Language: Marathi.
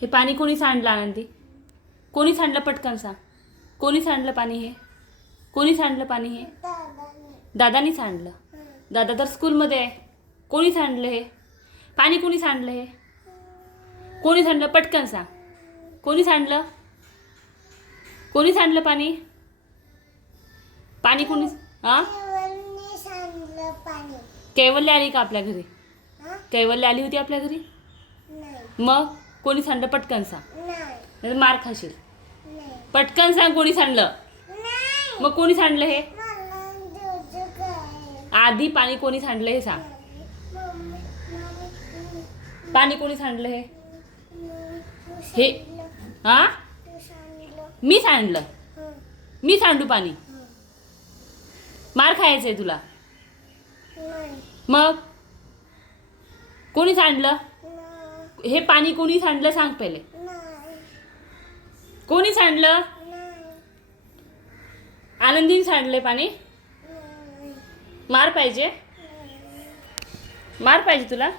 हे पाणी कोणी सांडलं आनंदी? कोणी सांडलं पटकन सांग. कोणी सांडलं पाणी हे? कोणी सांडलं पाणी हे? दादानी सांडलं. दादा तर स्कूलमध्ये आहे. कोणी सांडलं हे पाणी? कोणी सांडलं हे? कोणी सांडलं पटकन सांग. कोणी सांडलं? कोणी सांडलं पाणी? पाणी कोणी? हां, कैवल्य आली का आपल्या घरी? कैवल्य आली होती आपल्या घरी? मग कोणी सांडलं पटकन सांग, नाही मार खाशील. पटकन सांग कोणी सांडलं. मग कोणी सांडलं हे? आधी पाणी कोणी सांडलं हे सांग. पाणी कोणी सांडलं हे? हे हा, मी सांडलं. मी सांडू पाणी? मार खायचंय तुला. मग कोणी सांडलं हे पाणी? कोणी सांडलं सांग पहिले. कोणी सांडलं? आनंदीने सांडले पाणी. मार पाहिजे? मार पाहिजे तुला?